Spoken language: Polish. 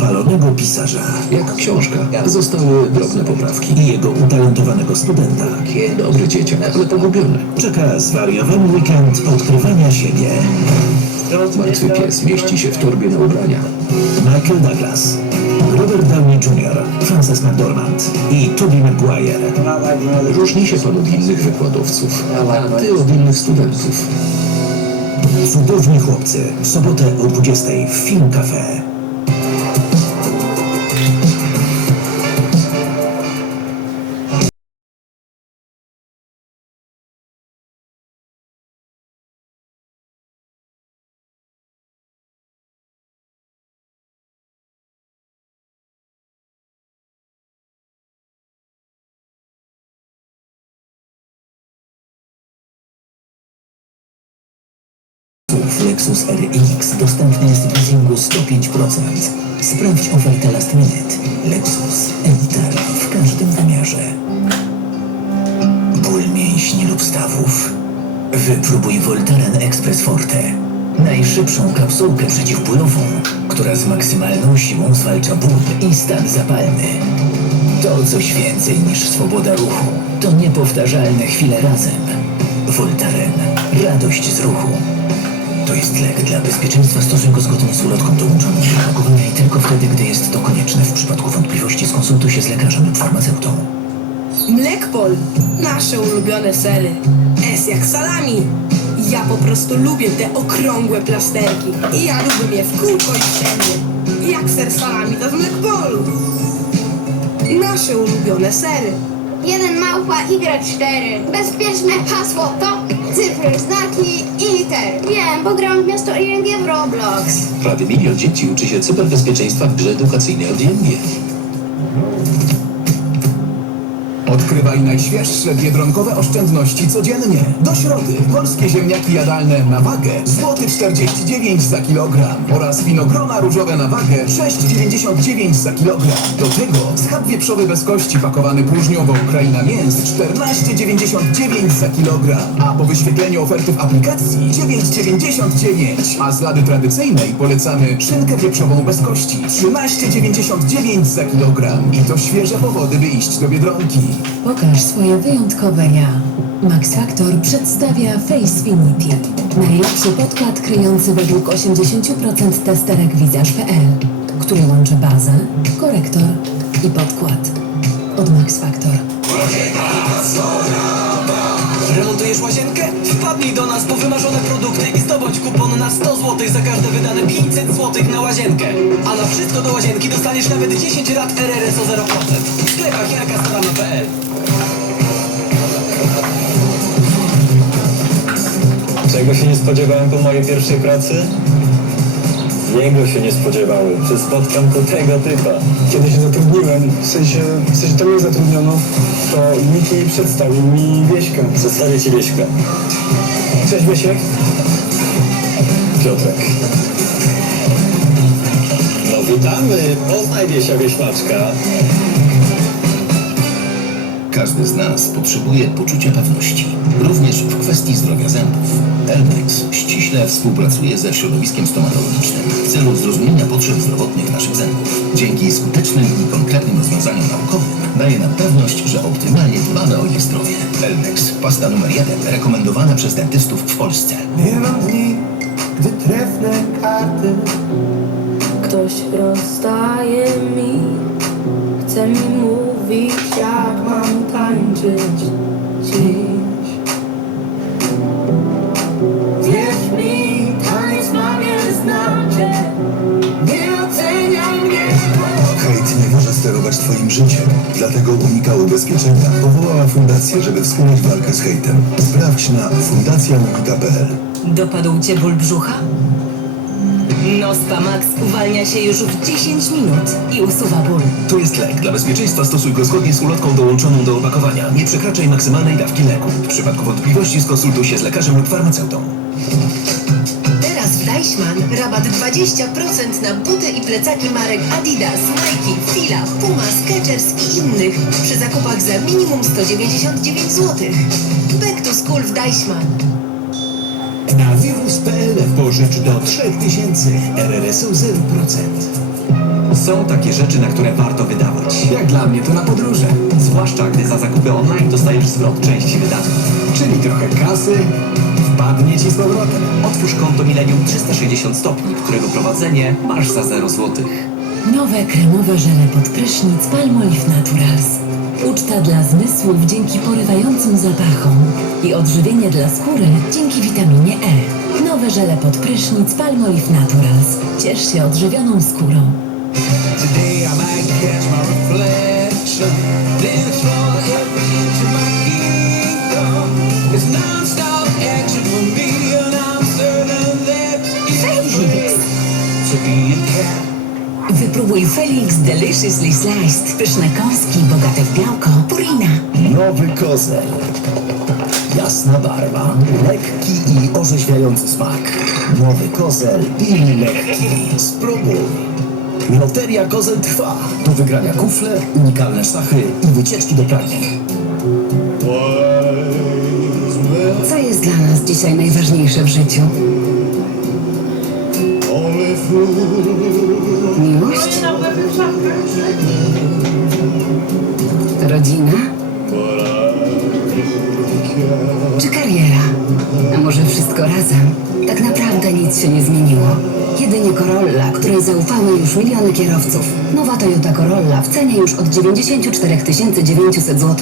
zapalonego pisarza Jak książka. Zostały drobne poprawki. i jego utalentowanego studenta. Dobry dzieciak, ale pogubiony. Czeka zwariowany weekend odkrywania siebie. Martwy pies mieści się w torbie na ubrania. Michael Douglas, Robert Downey Jr., Frances McDormand i Tobey Maguire. Różni się pan od innych wykładowców, a ty od innych studentów. Cudowni chłopcy. W sobotę o 20 w Film Cafe. Lexus RX dostępny jest w leasingu 105%. Sprawdź ofertę last minute. Lexus Eliter w każdym wymiarze. Ból mięśni lub stawów. Wypróbuj Voltaren Express Forte. Najszybszą kapsułkę przeciwbólową, która z maksymalną siłą zwalcza ból i stan zapalny. To coś więcej niż swoboda ruchu. To niepowtarzalne chwile razem. Voltaren. Radość z ruchu. To jest lek dla bezpieczeństwa. Stosuj go zgodnie z ulotką dołączoną do opakowania i tylko wtedy, gdy jest to konieczne. W przypadku wątpliwości skonsultuj się z lekarzem lub farmaceutą. Mlekpol, nasze ulubione sery. S jak salami. Ja po prostu lubię te okrągłe plasterki. I ja lubię je w kółko i wszędzie. Jak ser salami to z Mlekpolu. Nasze ulubione sery. Jeden małpa Y4. Bezpieczne hasło to cyfry, znaki i litery. Wiem, bo gram w miasto ING w Roblox. Prawie milion dzieci uczy się cyberbezpieczeństwa w grze edukacyjnej od ING. Odkrywaj najświeższe biedronkowe oszczędności codziennie. Do środy polskie ziemniaki jadalne na wagę złoty 49 za kilogram oraz winogrona różowe na wagę 6,99 za kilogram. Do tego schab wieprzowy bez kości pakowany próżniowo Ukraina mięs 14,99 za kilogram. A po wyświetleniu oferty w aplikacji 9,99. A z lady tradycyjnej polecamy szynkę wieprzową bez kości 13,99 za kilogram. I to świeże powody, by iść do Biedronki. Pokaż swoje wyjątkowe ja. Max Factor przedstawia Facefinity. Najlepszy podkład kryjący według 80% testerek Visage.pl, który łączy bazę, korektor i podkład. Od Max Factor. Remontujesz łazienkę? Wpadnij do nas po wymarzone produkty i zdobądź kupon na 100 zł za każde wydane 500 zł na łazienkę. A na wszystko do łazienki dostaniesz nawet 10 lat RRS o 0%. W sklepach i na kastorama.pl Czego się nie spodziewałem po mojej pierwszej pracy? Jego się nie spodziewały, że spotkam tu tego typa. Kiedy się zatrudniłem, w sensie, w sensie to mnie zatrudniono, to Miki przedstawił mi Wieśkę. Przedstawię ci Wieśka. Cześć Wiesiek. Piotrek. No witamy! Poznaj Wiesia Wieśmaczka. Każdy z nas potrzebuje poczucia pewności, również w kwestii zdrowia zębów. Elmex ściśle współpracuje ze środowiskiem stomatologicznym w celu zrozumienia potrzeb zdrowotnych naszych zębów. Dzięki skutecznym i konkretnym rozwiązaniom naukowym daje nam pewność, że optymalnie dbamy o ich zdrowie. Elmex, pasta numer jeden, rekomendowana przez dentystów w Polsce. Miewam dni, gdy trefne karty Ktoś rozdaje mi, chce mi mówić, jak mam tańczyć dziś. Wierz mi, taniec ma wiele znaczeń Nie oceniaj mnie Hejt nie może sterować Twoim życiem, dlatego Unika Ubezpieczenia powołała fundację, żeby wspierać walkę z hejtem. Sprawdź na fundacjaunika.pl Dopadł Cię ból brzucha? Nospa Max uwalnia się już w 10 minut i usuwa ból. To jest lek. Dla bezpieczeństwa stosuj go zgodnie z ulotką dołączoną do opakowania. Nie przekraczaj maksymalnej dawki leku. W przypadku wątpliwości skonsultuj się z lekarzem lub farmaceutą. Teraz w Deichmann rabat 20% na buty i plecaki marek Adidas, Nike, Fila, Puma, Skechers i innych przy zakupach za minimum 199 zł. Back to school w Deichmann. Na wirus.pl pożycz do 3000 RRS-u 0%. Są takie rzeczy, na które warto wydawać. Jak dla mnie to na podróże. Zwłaszcza gdy za zakupy online dostajesz zwrot części wydatków. Czyli trochę kasy wpadnie ci z powrotem. Otwórz konto Millennium 360 stopni, którego prowadzenie masz za 0 złotych. Nowe kremowe żele pod prysznic Palmolive Naturals. Uczta dla zmysłów dzięki porywającym zapachom i odżywienie dla skóry dzięki witaminie E. Nowe żele pod prysznic Palmolive Naturals. Ciesz się odżywioną skórą. Today I might catch my reflection Wypróbuj Felix Deliciously Sliced. Pyszne kąski, bogate w białko. Purina. Nowy kozel. Jasna barwa, lekki i orzeźwiający smak. Nowy kozel i lekki. Spróbuj. Loteria kozel trwa. Do wygrania kufle, unikalne szachy i wycieczki do pragnień. Co jest dla nas dzisiaj najważniejsze w życiu? Miłość? Rodzina? Czy kariera? A może wszystko razem? Tak naprawdę nic się nie zmieniło. Jedynie Corolla, której zaufały już miliony kierowców. Nowa Toyota Corolla w cenie już od 94 900 zł.